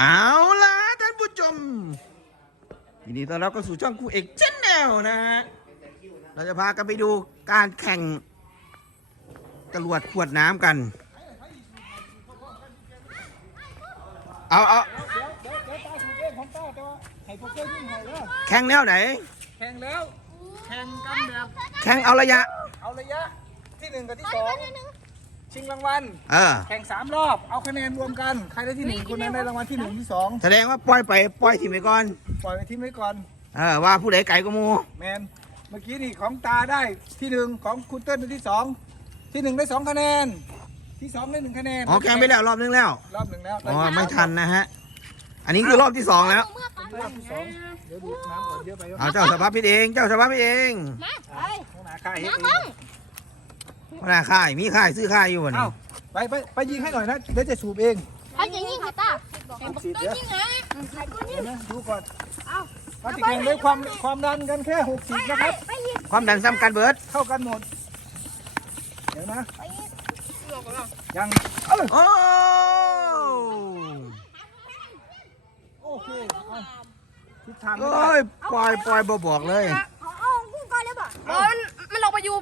เอาล่ะท่านผู้ชมยินดีต้อนรับเข้าสู่ช่องครูเอกเช่นแนวนะฮะเราจะพากันไปดูการแข่งจรวดขวดน้ำกัน เอาเอาเดี๋ยวเดี๋ยวเดี๋ยวตาถูกเองของตาแต่ว่าให้พวกเจ้ายิ่งให้เด้อแข่งแนวไหน แข่งแล้ว แข่งกันแบบ แข่งเอาระยะ เอาระยะที่หนึ่งกับที่สอง ชิงรางวัลเออ แข่งสามรอบเอาคะแนนรวมกันใครได้ที่หนึ่งคนนั้นได้รางวัลที่หนึ่งที่สองแสดงว่าปล่อยไปปล่อยทีมไปก่อน ปล่อยไปทิ้งไว้ก่อนเออว่าผู้ใดไก่ก็มูแมนเมื่อกี้นี่ของตาได้ที่หนึ่งของคุณเติ้ลได้ที่สองที่หนึ่งได้สองคะแนน ที่สองได้หนึ่งคะแนนอ๋อแข่งไปแล้วรอบนึงแล้วรอบหนึ่งแล้วอ๋อไม่ทันนะฮะ อันนี้คือรอบที่สองแล้วรอบที่สองเดี๋ยวดูน้ำก่อนเยอะไปเอาเจ้าสภาพพิษเอง เจ้าสภาพพิษเองมาไป ข้างหน้าค่ายเฮ็ดเอง พนาค่าย มีค่ายซื้อค่ายอยู่วันนี้ เอ้าไปไปไปยิงให้หน่อยนะเดี๋ยวจะสูบเองเขาจะยิงค่ะตาเห็นบอกต้นยิงไงใครก็ยิเดี๋ยงวนะดูก่อนเราจะแข่งด้วยความความดันกันแค่ 60 นะครับไปยิงความดันซ้ำกันเบิร์ดเท่ากันหมด เดี๋ยวนะไปยิงยังโอ้โอเคเอาทิศทางไม่เอ้ได้ ยปล่อยปล่อยบบอกเลยเอาเอากุ้งก้อนเลยบ่มันมันลงไปอยู่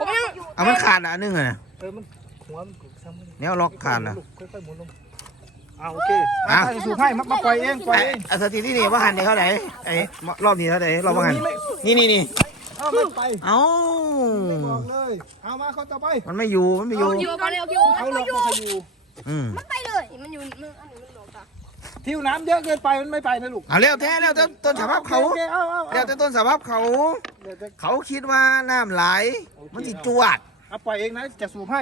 ผมยังเอามันขาดอะอันนึงอะเออมันหัวมันกดซ้ำมันแนวล็อกขาดอะค่อยๆหมุนลงเอาโอเคอะมาสูบให้มามาปล่อยเองปล่อยไอ้เองไอ้สถิตินี่ว่าหันในเท่าไหร่ไอ้รอบนี้เท่าไหร่รอบว่าหันนี่นี่นี่เอาไม่ไปเอ้าไม่บอกเลยเอามาคนต่อไปมันไม่อยู่มันไม่อยู่อยู่ก่อนเลยอยู่เอาหลอกมาอยู่อืมมันไปเลยมันอยู่มัน ทิวน้ำเยอะเกินไปมันไม่ไปนะลูกเอาเร็วแท้เร็วต้นต้นสภาพเขาโอเคเอาเอาเร็วเอาแต่ต้นสภาพเขา เดี๋ยวจะเขาคิดว่าน้ำไหลมันจิจวดเอาปล่อยเองนะจะสูบให้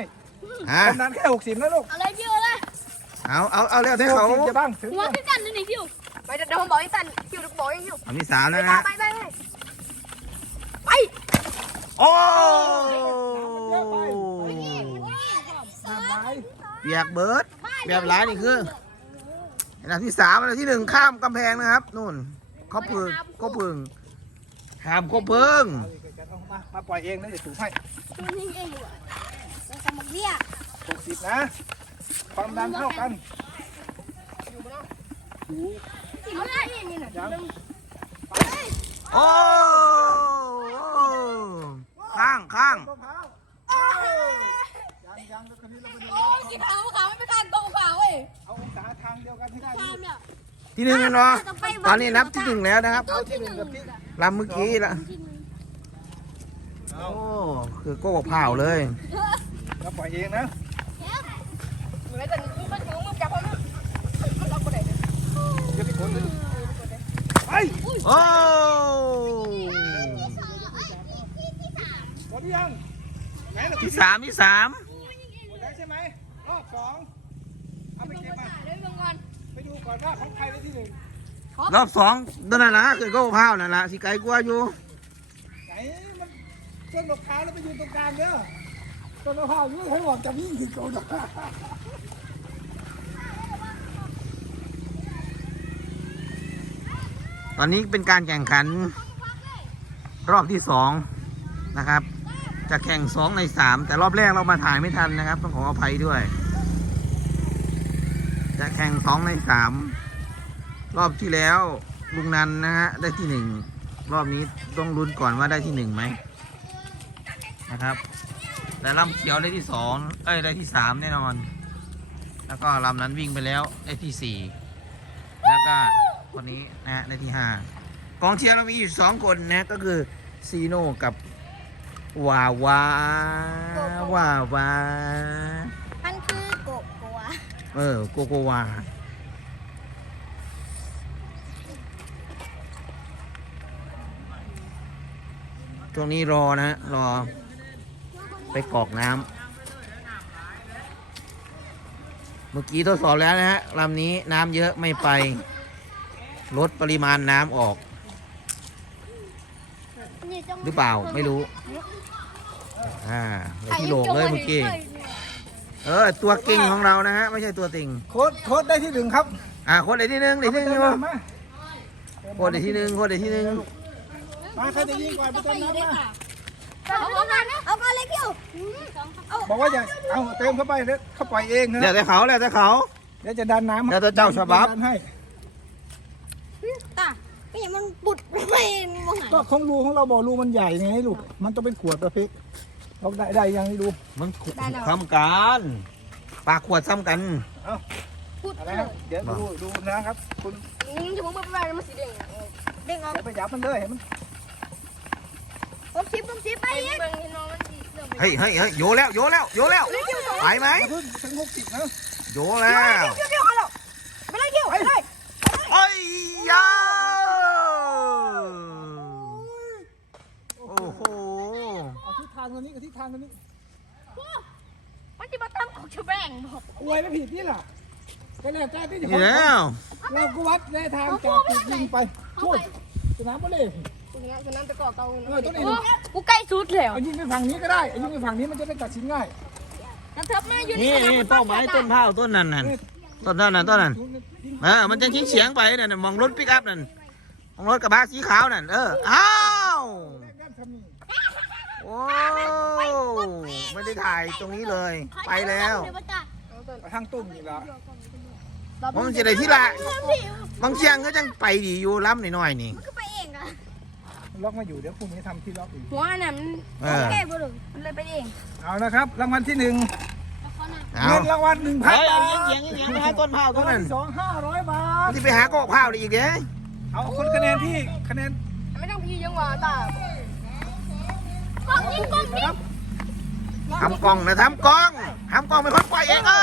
ฮะความดันแค่60นะลูกอะไรเยอะเลยเอาเอาเอาเร็วแท้เขา60จะบ้างถึงหัวขึ้นกันนี่นี่พี่ไปเดี๋ยวผมบอกให้ตันคิวบอกให้คิวเอามีสามไปแล้วตานะไปไปไปโอ้น้ำไหลเปียกเบิร์ดแบบหลายนี่คือ อันดับที่สามอันดับที่หนึ่งข้ามกำแพงนะครับนู่นเขาพึงเขาพึงข้ามเขาพึงเอามามาปล่อยเองนะจะสูบให้ตัวนี้เองว่ะเป็นสมองเบี้ย60นะ ความดันเท่ากันที่มันได้นี่น่ะยังโอ้ข้างข้างมะพร้าวเอ้ยยังยังแล้วคนนี้เราไปดูโอ้กินขาวขาวไม่ไปทานตรงขาวเว้ยเอาองศา ทางเดียวกันให้ได้ดิที่หนึ่งเนาะตอนนี้นับที่หนึ่งแล้วนะครับเอาที่หนึ่งกับที่ลำเมื่อกี้ละเอาโอ้คือโก้กับเผาเลยแล้วปล่อยเองนะเหมือนแต่มันถึงมันจับมันมันล็อกไปไหนจะไปคนหนึ่งไปโอ้หมดหรือยังไหนหนูที่สามที่สามหมดแล้วใช่ไหมรอบสอง ก่อนว่าของใครได้ที่หนึ่งรอบสองตัวนั้นนะคือโก้กับเผานั่นละสิไกลกว่าอยู่ไหนมันต้นมะพร้าวแล้วไปยืนตรงกลางเด้อต้นมะพร้าวอยู่ให้บอกจะวิ่งถึงโกดตอนนี้เป็นการแข่งขัน รอบที่สองนะครับ จะแข่งสองในสามแต่รอบแรกเรามาถ่ายไม่ทันนะครับ ต้องขออภัยด้วย จะแข่งสองในสามรอบที่แล้วลุงนันนะฮะได้ที่หนึ่งรอบนี้ต้องลุ้นก่อนว่าได้ที่หนึ่งไหมนะครับแต่ลำเขียวได้ที่สองเอ้ยได้ที่สามแน่นอน แล้วก็ลำนั้นวิ่งไปแล้วได้ที่สี่แล้วก็คนนี้นะฮะได้ที่ห้ากองเชียร์เรามีอยู่สองคนนะก็คือซีโน่กับวาวาวาวามันคือโกบกัว เออ โกโกวา ช่วงนี้รอนะ รอ ไปกอกน้ำ เมื่อกี้ทดสอบแล้วนะฮะลำนี้น้ำเยอะไม่ไป ลดปริมาณน้ำออก หรือเปล่าไม่รู้ อ่าเลยที่โหลกเลยเมื่อกี้ เออตัวเก่งของเรานะฮะไม่ใช่ตัวติงโค้ดโค้ดได้ที่หนึ่งครับอ่าโคตรเดที่หนึ่งเดที่หนึ่งอยู่มาโคตรเดที่หนึ่งโคตรเดที่หนึ่งมาใครจะยิงก่อนไปเติมน้ำมาเอากันเอากันเลยพี่บอกว่าอย่าเอาเติมเข้าไปแล้วเขาปล่อยเองนะแล้วแต่เขาแล้วแต่เขาเดี๋ยวจะดันน้ำแล้วเจ้าฉบับดันให้ตาไม่อย่างมันบุดไม่มองหาก็ของรูของเราบอกรูมันใหญ่ไงลูกมันต้องเป็นขวดประเภท เราได้ได้ยังนี่ดู มันทำการปากขวดซ้ำกัน พูดอะไรเลครับยเดี๋ยวดูดูนะครับ คุณมึงจะมึงไม่ไปมันสีแดงเด้งออกเดี๋ยวไปยับมันเลยเห็นมันผมชิปผมชิปไปไอ้อีกเบิ่งเห็นน้องมันสีเริ่มเฮ้ยเฮ้ยเฮ้ยโยแล้วโยแล้วโยแล้ว ไปไหมอย่าเพิ่งถึงหกสิบนะโยแล้วเกี่ยวเกี่ยวเขาหรอกไม่ได้เกี่ยวไม่ได้ เอ้ยยาโอ้โห เอาทิศทางตัวนี้กับทิศทางตัวนี้มันจะมาทำของชแบงบอกอวยไม่ผิดนี่แหละก็แล้วแต่ที่จะนี่แล้วเราก็วัดแนวทางจากจุดยิงไปพูดสนามบอลเลยตรงนี้ฉะนั้นตะกอเก่าเออต้นนี้กูใกล้สุดแล้วเอายิงไปฝั่งนี้ก็ได้เอายิงไปฝั่งนี้มันจะได้ตัดสินง่ายกระเทิบมาอยู่นี่นี่เป้าหมายต้นเผาต้นนั้นน่ะต้นนั้นน่ะต้นนั้นเออมันจะทิ้งเฉียงไปนั่นน่ะมองรถปิกอัพนั่นมองรถกระบะสีขาวนั่นเอออ้าว โอ้ไม่ได้ถ่ายตรงนี้เลย ไปแล้วทางตุ้มนี่ละมันจะได้ที่ละบางเชียงก็จังไปดีอยู่ล้ำหน่อยๆนี่ก็ไปเองอะล็อกมาอยู่เดี๋ยวพรุ่งนี้ทำที่ล็อกอีกหัวน่ะมันเออแก้บุรุษมันเลยไปเองเอานะครับรางวัลที่หนึ่งเอาเงินรางวัลหนึ่งพันเฮ้ยบาเอาทเยียงเยียงเยียงไปหาต้นเผารางต้นวัลนั้นที่สองห้าร้อยบาทที่ไปหาก็เผาได้อีกเด้เอาคนคะแนนที่คะแนนไม่ต้องพี่ยังว่าตา ทำกล้องนะทำกล้องทำกล้องเป็นคนปล่อยเองเออ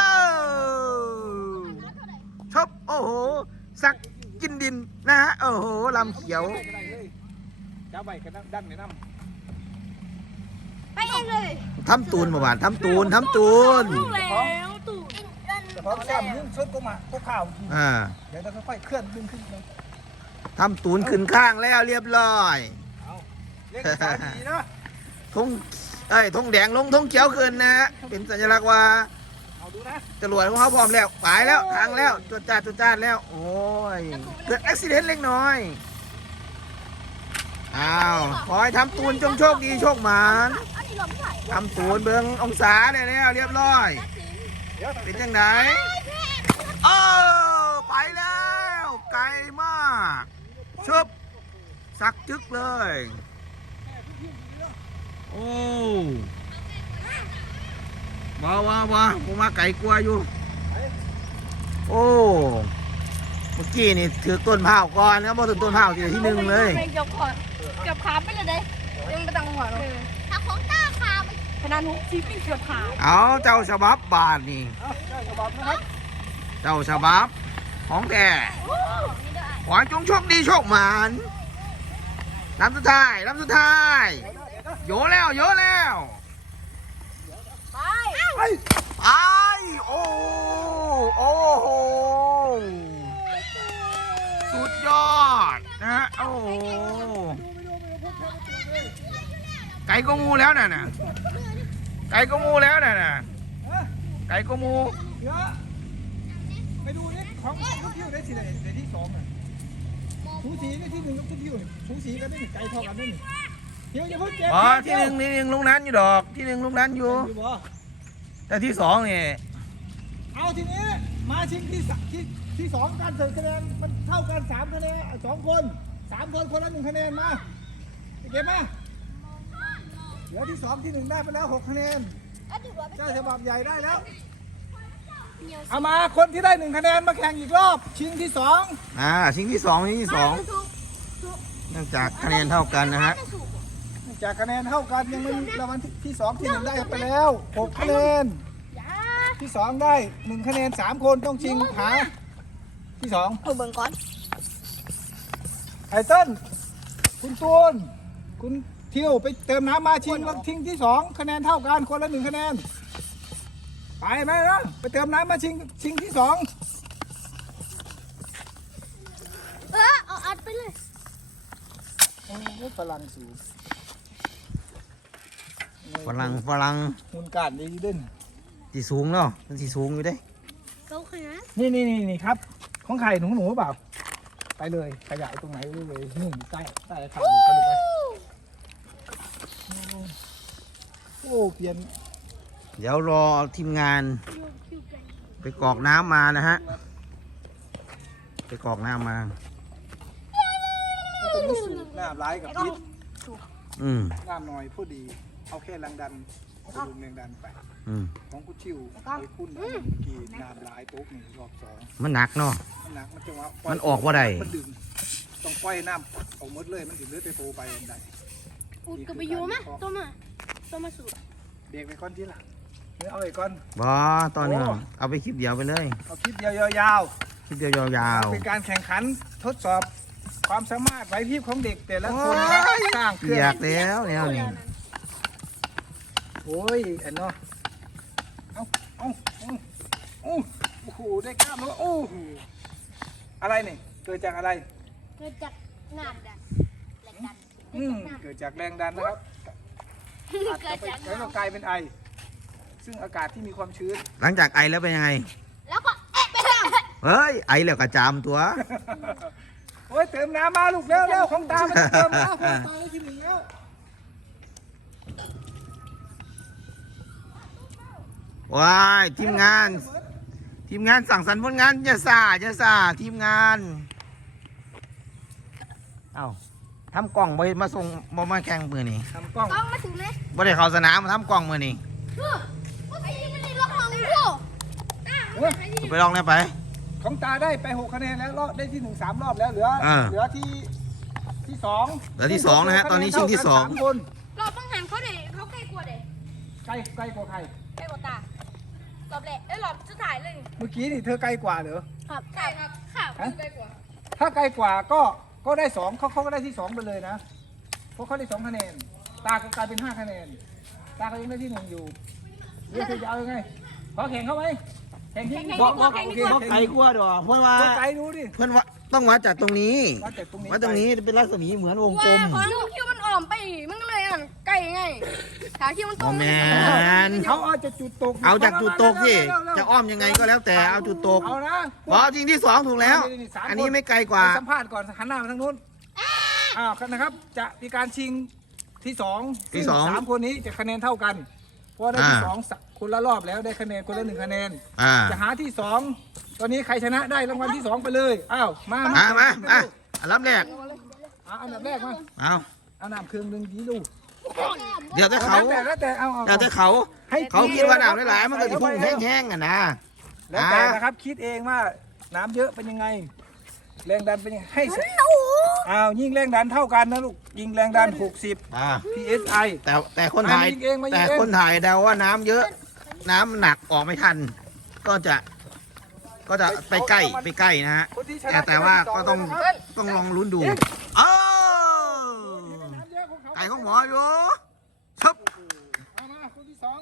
ชอบโอ้โห สักกินดินนะฮะโอ้โหลำเขียวจ้าใบกันดันในน้ำไปเองเลยทำตูนมาบานทำตูนทำตูนแล้วตู่ำแต่พอแซมยิ่งชดก็มาก็ข่าวอ่าเดี๋ยวเราค่อยๆเคลื่อนดึงขึ้นทำตูนขึ้นข้างแล้วเรียบร้อยเรียกสายดีนะ ธงเอ้ยธงแดงลงธงเขียวขึ้นนะฮะเป็นสัญลักษณ์ว่าเอาดูนะจรวดของเขาพร้อมแล้วไปแล้วทางแล้วจุดจ้าดจดจ้าแล้ว โอ้ยเกิดอุบิเหตุเล็กน้อยอ้าวขอให้ทำตูนจงโชคดีโชคหมานอันนี้หลบถ่ายทำตูนเบิงองศาได้แล้วเรียบร้อย เดี๋ยวเป็นยังไงเออไปแล้ว ไกลมากชึบสักจึกเลย โอ้ว้าวว้าวว้าผมมาไก่กลัวอยู่ โอ้ เมื่อกี้นี่ถือต้นเผาวก่อนนะพอถึงต้นเผาวทีที่หนึ่งเลย เกือบขอเกือบขาไปเลยเด้ยังไม่ต้องหัวหรอกถ้าของตาขาไปขนาดหุบชีฟิเกือบขาเอาเจ้าฉบับบาทนี่เอาได้ฉบับนะครับเจ้าฉบับของแท้ขอให้จงโชคดีโชคหมานลำสุดท้ายลำสุดท้าย โยแล้วโยแล้วไปไอ้ายโอ้โอ้โหสุดยอดนะฮะโอ้โหไก่ก็มูแล้วน่ะนะไก่ก็มูแล้วน่ะนะไก่ก็มูเดี๋ยวไปดูนี่ของทุกทิวได้สิในที่สองอะสูสีในที่หนึ่งกับทุกทิวสูสีกันได้หนึ่งใจเท่ากันได้หนึ่ง เดี๋ยวอย่าเพิ่งเก็บอ๋อที่หนึ่งที่หนึ่งลุงนั้นอยู่ดอก ที่หนึ่งลุงนั้นอยู่ อยู่บ่แต่ที่สองนี่เอาทีนี้มาชิงที่สามที่ที่สองการเสริมคะแนนมันเท่ากันสามคะแนนสองคนสามคนคนละหนึ่งคะแนนมาเก็บมาเดี๋ยวที่สองที่หนึ่งได้ไปแล้วหกคะแนนอันนี้หัวไปเจ้าฉบับใหญ่ได้แล้ว เอามาคนที่ได้หนึ่งคะแนนมาแข่งอีกรอบ ชิงที่สองอ่าชิงที่สองชิงที่สองเนื่องจากคะแนนเท่ากันนะฮะ จากคะแนนเท่ากันยังไม่มีรางวัลที่ที่สองที่หนึ่งได้ไปแล้วหกคะแนน ที่สองได้หนึ่งคะแนนสามคนต้องชิงหาที่สองเอาเบิ่งก่อนไอเติ้ลคุณตูนคุณทิวไปเติมน้ำมาชิงแล้วชิงที่สองคะแนนเท่ากันคนละหนึ่งคะแนน ไปไหมนะไปเติมน้ำมาชิงชิงที่สองเออเอาอัดไปเลยโอ้โหฝรั่งสูง ฝรั่งฝรั่งหุ่นการดีเด่นสีสูงเนาะมันสีสูงอยู่เด้เขาขนาดนี่นี่นี่นี่ครับ ของใครหนูหนูเปล่า ไปเลยขยายตรงไหนเลยนี่ใต้ใต้ขาหนูกระดูกไปโอ้เปลี่ยน เดี๋ยวรอทีมงาน ไปกรอกน้ำมานะฮะ ไปกรอกน้ำมามันจะไม่สูบน้ำร้ายกับพิษอืมน้ำหน่อยพูดดี เอาแค่แรงดันเอาไปลุมแรงดันไป อืมของกูชิวไปพุ่นกี่น้ำร้ายตุ๊กหนึ่งรอบสองมันหนักเนาะ มันหนักมันจังหวะมันออกว่าใดมันดึงต้องปล่อยน้ำออกหมดเลยมันถึงเลือดไปโตไปอันใดอุดกับไปอยู่มะตัวมาตัวมาสูดเบรกไปก่อนทีละเดี๋ยวเอาไปก่อน บอตอนนี้เอาไปคลิปเดียวไปเลย เอาคลิปเดียวยาวคลิปเดียวยาวๆ เป็นการแข่งขันทดสอบความสามารถไหวพริบของเด็กแต่ละคนโอ้นะยสร้างๆเครื่เปีอยงกแล้วเนี่ยนี่ โอ้ยอันเนาะเอาเอาเอาเอาโอ้โหได้กล้ามแล้วโอ้โหอะไรนี่เกิดจากอะไร เกิดจากน้ำดันแรงดันอืมเกิดจากแรงดันนะครับอาจเกิจะดไปจากแล้วก็น้ำกลายเป็นไอ ซึ่งอากาศที่มีความชื้น หลังจากไอแล้วเป็นยังไง แล้วก็เอ๊ะไปทางเฮ้ย ไอแล้วกระจามตัว โอ้ยเติมน้ำมาลูกเร็วเร็วของตามันจะเติมแล้วของตาได้ที่หนึ่งแล้ว ว้ายทีมงาน ทีมงานสั่งสรรค์ผลงานจะซาจะซาทีมงานเอ้าทำกล่องไปมาส่งมามาแข่งมือนี่ทำกล้องต้องมาถึงเลยบ่ได้เข้าสนามมาทำกล่องมือนี่ไอ้นี่มันนี่ล็อกห้องดูเฮ้ยไปลองได้ไป ของตาได้ไปหกคะแนนแล้วรอบได้ที่หนึ่งสามรอบแล้วเหลืออ่าเหลือที่ที่สองเหลือที่สองนะฮะตอนนี้ชิงที่สอง เท่ากันามคนรอบต้องหันเขาเด็เขาใกล้กว่าเด็ใกล้ใกล้กว่าใคร ใกล้กว่าตา รอบแรกเอ้ยรอบสุดท้ายเลยเมื่อกี้นี่เธอไกลกว่าเหรอ ครับใช่ครับค่ะฮะใกล้กว่าถ้าไกลกว่าก็ก็ได้สองเขาเขาก็ได้ที่สองไปเลยนะ เพราะเขาได้สองคะแนน ตาก็กลายเป็นห้าคะแนน ตาก็ยังได้ที่หนึ่งอยู่หรือเธอจะเอายังไงขอแข่งเขาไหมแข่งที่บอกบอกบอกไกลกว่าดอกเพราะว่าก็ไกลดูดิเพื่อนว่าต้องวัดจากตรงนี้ วัดจากตรงนี้วัดตรงนี้เป็นรัศมีเหมือนวงกลว่าม ของคิวมันอ่อมไป มันก็เลย อะใกล้ไงขาคิวมันตรโอ้งแมนเขาเอาจากจุดตกเอาจากจุดตกที่จะอ้อมยังไงก็แล้วแต่เอาจุดตกเอานะบอจริงที่สองถูกแล้ว อันนี้ไม่ไกลกว่าไปสัมภาษณ์ก่อนหันหน้ามาทางนู้นอ้าวนะครับ จะมีการชิงที่สองที่สองซึ่สามคนนี้จะคะแนนเท่ากัน เพราะว่าได้ที่อ่า สองสะคนละรอบแล้วได้คะแนนคนละหนึ่งคะแนน อ่าจะหาที่สองตอนนี้ใครชนะได้รางวัลที่สองไปเลยอ้าวมามามามาอันรับแรกเอาอันดับแรกมาเอาเอาน้ำเครื่องหนึ่งดีดู เดี๋ยวถ้าเขาแล้วแต่แล้วแต่เอาเอาเดี๋ยวถ้าเขา ให้เขาคิดว่าน้ำหลายๆมันก็จะพุ่งแห้งๆอะนะแล้วแต่นะครับคิดเองว่าน้ำเยอะเป็นยังไง แรงดันเป็นยังไงให้สอ้าวยิ่งแรงดันเท่ากันนะลูกยิงแรงดัน 60 อ่า psi แต่แต่คนถ่ายมายิงเองมายิงเอง แต่คนถ่ายเดาว่าน้ำเยอะ น้ำหนักออกไม่ทัน ก็จะก็จะไปใกล้ไปใกล้นะฮะ คนที่ชแต่นะแต่ว่าจะได้ก็ต้องที่สนะครับต้องลองลุ้นดู เออน้ำเยอะของเขาไก่ของหมออยู่ชับ เอามาคนที่สอง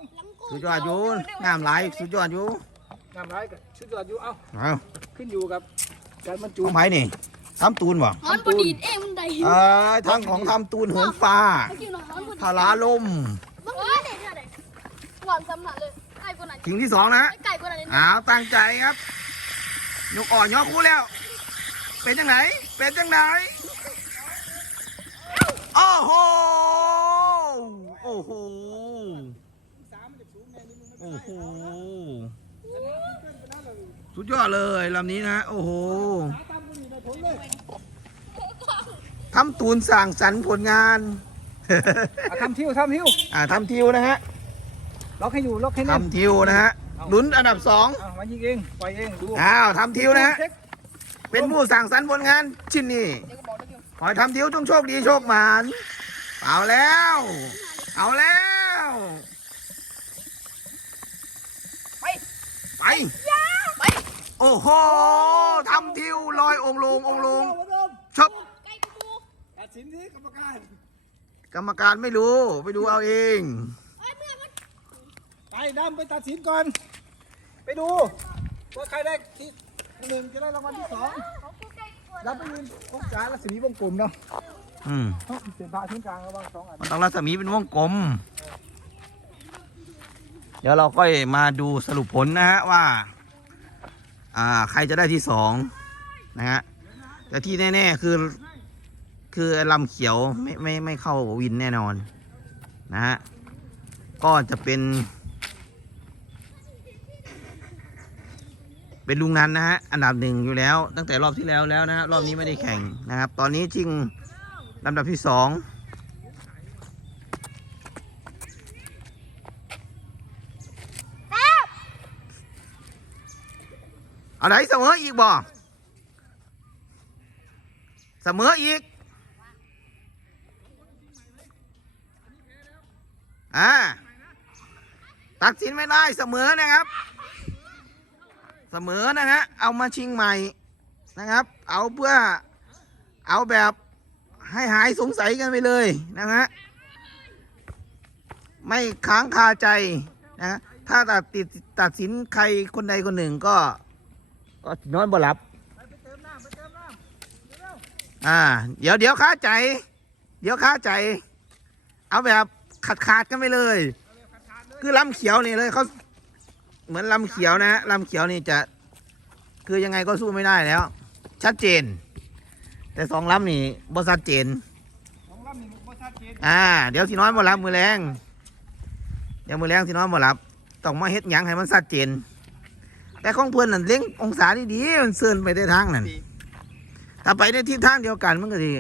สุดยอดอยู่น้ำไหลสุดยอดอยู่น้ำร้ายกับชุดยอดอยู่เอาเอาขึ้นอยู่กับการบรรจุของไผ่นี่ทำตูนบ่มันบดีดเองมันได้เออทางของทำตูนเหินฟ้าเมื่อกี้น้องมันบดีทาราลมมื่อกี้เด็ดเด็ดหวานสำลักเลยไก่กว่านั้นถึงที่สองนะฮะไก่กว่านั้นอ้าวตั้งใจครับยกอ่อนยกคู่แล้ว เป็นจังไหนเป็นจังไหนโอ้โห โอ้โห โอ้โหสุดยอดเลยลำนี้นะโอ้โหทำตูนสั่งสรรค์ผลงาน อะทำทิวทำทิวอ่าทำทิวนะฮะล็อกให้อยู่ล็อกให้แน่นทำทิวนะฮะลุ้นอันดับสองเอามายิงเองปล่อยเองดูอ้าวทำทิวนะฮะเช็คเป็นผู้สั่งสรรค์ผลงานชิ้นนี้ขอให้ทำทิวจงโชคดีโชคหมานเอาแล้ว เอาแล้ว ไป ไป โอ้โหทำทิวลอยองค์ลงองค์ลงเอาเดิมชบไก่กูตัดสินที่กรรมการ กรรมการไม่รู้ ไปดูเอาเองไอ้เมื่อมันไปดำไปตัดสินก่อน ไปดูว่าใครได้ที่หนึ่งจะได้รางวัลที่สองรับไปยืนตรงกลางรัศมีวงกลมเนาะอืมเอ้าเสียบาทที่กลางระหว่างสองอันมันต้องรัศมีเป็นวงกลม เดี๋ยวเราค่อยมาดูสรุปผลนะฮะว่า อ่าใครจะได้ที่สองนะฮะแต่ที่แน่ ๆ คือ คือลำเขียวไม่ไม่ไม่เข้าวินแน่นอนนะฮะก็จะเป็น เป็นลุงนันนะฮะอันดับหนึ่งอยู่แล้ว ตั้งแต่รอบที่แล้วแล้วนะฮะรอบนี้ไม่ได้แข่งนะครับ ตอนนี้ชิงลำดับที่สอง เอาไหนเสมออีกบ่เสมออีกอ่าตัดสินไม่ได้เสมอนะครับ เสมอนะฮะเอามาชิงใหม่นะครับ เอาเพื่อเอาแบบให้หายสงสัยกันไปเลยนะฮะไม่ค้างคาใจนะฮะถ้าตัดติดตัดสินใครคนใดคนหนึ่งก็ ก็นอนบ่หลับอ่า เดี๋ยวเดี๋ยวค้าใจ เดี๋ยวค้าใจ เอาแบบขาดขาดๆกันไปเลย คือลำเขียวนี่เลยเขาเหมือนลำเขียวนะฮะลำเขียวนี่จะ คือยังไงก็สู้ไม่ได้แล้ว ชัดเจน แต่สองลำนี่บ่ชัดเจนของลำนี่บ่ชัดเจนอ่า เดี๋ยวที่น้อยบ่หลับมือแรงเดี๋ยวมือแรงที่น้อยบ่หลับต้องมาเฮ็ดหยังให้มันชัดเจน แต่ของเพื่อนนั่นเล็งองศาดีๆมันเสื่อนไปได้ทางนั่นปีถ้าไปในทิศทางเดียวกันมันก็ดี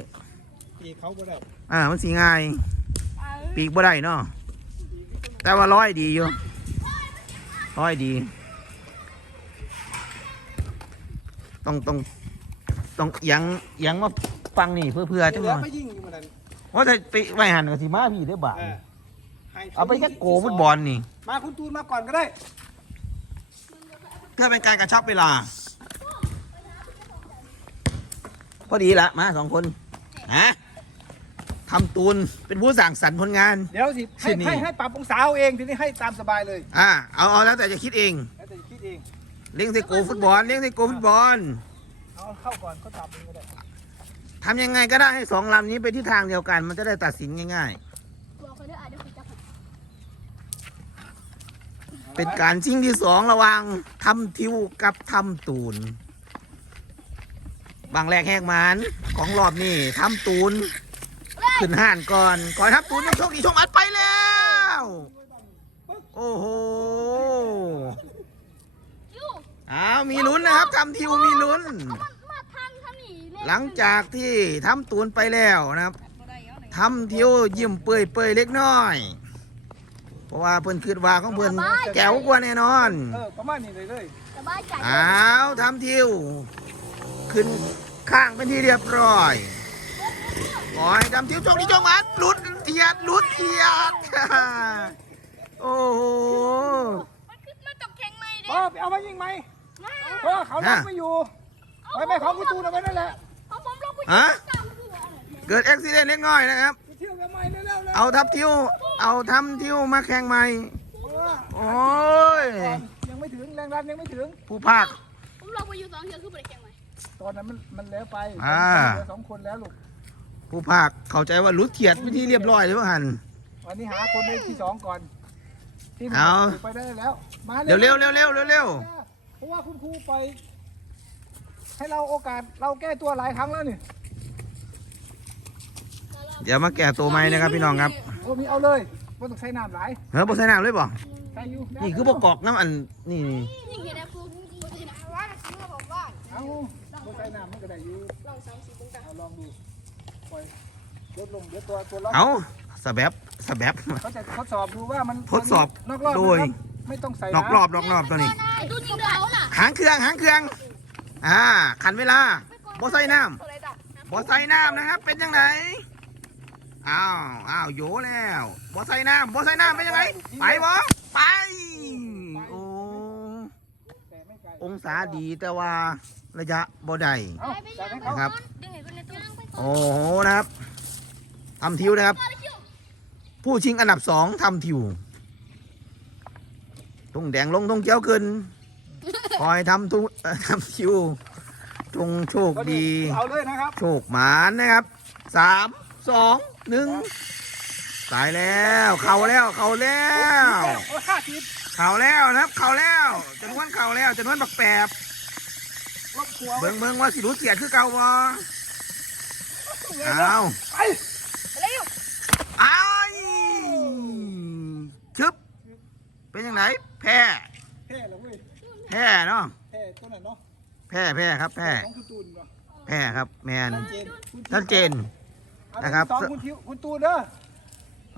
ปีเขาบ่ได้อ่ามันสีง่าย ปีกบ่ได้เนาะแต่ว่าร้อยดีอยู่ร้อยดี ต้องต้องต้องเอียังเอียังมาฟังนี่เพื่อเพื่อจังหเดี๋ยวน่อยไปยิงอยู่มันนั่นว่าจะไปไว้หันกับสิมาพี่ได้บ่าเออให้เอาไปแค่โกฟุตบอลนี่ มาคุณตูนมาก่อนก็ได้เพื่อเป็นการกระชับเวลา พอดีละมาสองคนฮะทำตูนเป็นผู้สั่งสรรค์ผลงาน เดี๋ยวสิที่ให้นี่ให้ให้ปรับองศาเอาเองทีนี้ให้ตามสบายเลยอ่าเอาเอาแล้วแต่จะคิดเองแล้วแต่จะคิดเองเลี้ยงใส่โกฟุตบอลเลี้ยงใส่โกฟุตบอลเอาเข้าก่อนก็ตามเองก็ได้ทำยังไงก็ได้ให้สองลำนี้ไปที่ทางเดียวกัน มันจะได้ตัดสินง่ายบอกเขาด้วยอะเดี๋ยวคุยจับ ๆ เป็นการชิงที่สองระหว่างทำทิวกับทำตูน บางแรกแหกมันของรอบนี้ทำตูน ขึ้นห่านก่อนก่อนทำตูนยังโชคดีโชคอัดไปแล้ว โอ้โหอ้าวมีลุ้นนะครับทำทิวมีลุ้น หลังจากที่ทำตูนไปแล้วนะครับทำทิวยิ้มเปื่อยเปื่อยเล็กน้อย เพราะว่าเพิ่นคิดว่าของเพิ่นแก้วกว่าแน่นอน เออประมาณนี้เลยเลยสบายใจอ้าวทำทิว ขึ้นข้างเป็นที่เรียบร้อยขอให้ทำทิวโชคดีโชคมันหลุดเทียดหลุดเทียด โอ้โห มันขึ้นมากับแข่งใหม่เด้พ่อไปเอามายิงไหมเพราะว่าเขาล็อกไม่อยู่ไปไปของคุณตูนเอาไว้นั่นแหละเอาผมลงไปฮะจับหัวเนี่ยเกิดอุบิเหตุเล็กน้อยนะครับ ไปเที่ยวกันใหม่เร็วๆเลยเอาทับทิว เอาทำทิวมาแข่งใหม่เพราะว่าโอ้ย ยังไม่ถึงแรงดันยังไม่ถึง ผู้ภาค ผมลงไปอยู่สองเทือกขึ้นไปแข่งใหม่ตอนนั้นมันมันแล้วไปอ่า เหลือสองคนแล้วลูกผู้ภาคเข้าใจว่าหลุดเทียดไปที่เรียบร้อยเลยว่าหัน วันนี้หาคนในที่สองก่อนที่มันเอา ไปได้แล้วมาเร็วเร็วเร็วเร็วเร็วเร็วเพราะว่าคุณครูไปให้เราโอกาสเราแก้ตัวหลายครั้งแล้วนี่ เดี๋ยวมาแก่ตัวไม้นะครับพี่น้องครับโอ้มีเอาเลยว่าต้องใช้น้ำหลายเฮ้ยบอใส่น้ำเลยบ่ใช้อยู่นี่คือบ่กอกน้ำอันนี่นี่ยิ่งเห็นนะครูปกตินะว่าซื้อมาบอกว่าเอาบ่ใช้น้ำมันก็ได้อยู่ลองสามสี่บุ้งกันเอาลองดูปล่อยลดลงเดี๋ยวตัวตัวล็อกเอาสะแบบสะแบบเขาจะทดสอบดูว่ามันทดสอบนอกรอบโดยนะครับไม่ต้องใส่นอกรอบนอกรอบตัวนี้ไอ้ดูจริงเดี๋ยวน่ะหางเครื่องหางเครื่องอ่าขันเวลาบอใส่น้อะไรจ้ะำบอใส่น้ำนะครับเป็นยังไง อ้าวอ้าวโยแล้วบอใส่น้ำบอใส่น้ำเป็นยังไงไปบ่ไปโอ้แต่ไม่ไกลองศาดีแต่ว่าระยะบ่ได้เอาจากให้เขานะครับดึงไอ้คนในตู้ไปโอ้โหนะครับทำทิวนะครับ ผู้ชิงอันดับสองทำทิวทุ่งแดงลงทุ่งเจ้าขึ้นคอยทำทุเอ่อทำทิวจงโชคดีเอาเลยนะครับโชคหมานนะครับสามสองหนึ่งตายแล้ว เข่าแล้ว เข่าแล้วโอ้ห้าสิบเข่าแล้วนะครับ เข่าแล้วจนวนเข่าแล้วจนวนบักแปบลบหัวเบิ่งเบิ่งว่าสิรู้เกียรติคือเก่าบ่เอาไปเร็วไอ้ายชึบเป็นยังไงแพ้แพ้แล้วเว้ยแพ้เนาะแพ้ตัวไหนเนาะแพร่แพร่ครับแพร่ของคุณตูนเนาะแพร่ครับแมนเจนคุณชัดเจนเอา นะครับ สองคุณทิวคุณตูนเด้อ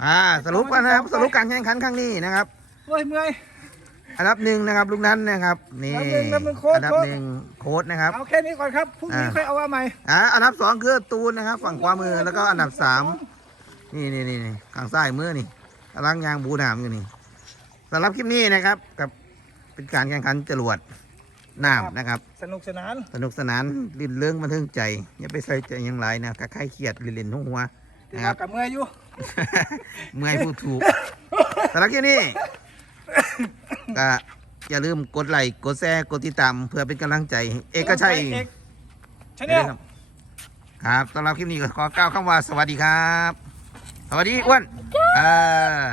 อ่าสรุปกันนะครับสรุปการแข่งขันครั้งนี้นะครับเมื่อยเมื่อยอันดับหนึ่งนะครับลุงนั้นนะครับนี่อันดับหนึ่งอันดับหนึ่งโค้ชอันดับหนึ่งโค้ดนะครับเอาแค่นี้ก่อนครับพรุ่งนี้อ่าค่อยเอาว่าใหม่อ่าอันดับสองคือตูนนะครับ ฝั่งขวามือแล้วก็อันดับสามนี่นี่นี่นี่ข้างซ้ายมือนี่กำลังยางบูหนามอยู่นี่สำหรับคลิปนี้นะครับกับเป็นการแข่งขันจรวด น้ำนะครับ สนุกสนาน สนุกสนานลื่นเรื่องบันเทิงใจอย่าไปใส่ใจอยังไรนะกะไข้เครียดเล่นๆหัวๆนะครับกับเมื่อยอยู่ เมื่อยพูดถูกสำหรับคลิปนี้ก็อย่าลืมกดไลค์กดแชร์กดติดตามเพื่อเป็นกำลังใจ เอกชัยเอกชาแนลครับสำหรับคลิปนี้ก็ขอกล่าวคำว่าสวัสดีครับ สวัสดีอ้วนเออ